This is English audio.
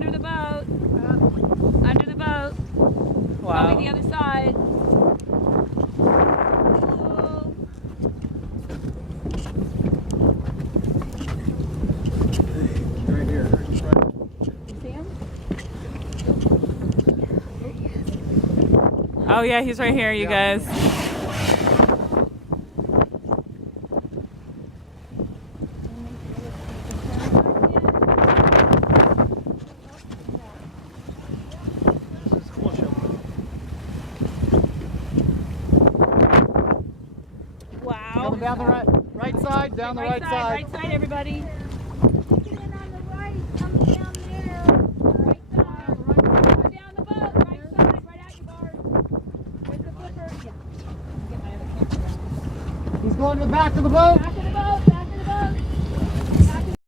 under the boat. Under the boat. Wow. Probably the other side. Right here. You see him? Oh yeah, he's right here, you guys. Wow. Coming down the right side, down the right side. Right side, everybody. Coming on the right, coming down there. Right side. Right down the boat. Right side. Right out your guard. Where's the flipper? Yeah. Get my other camera. He's going to the back of the boat. Back of the boat.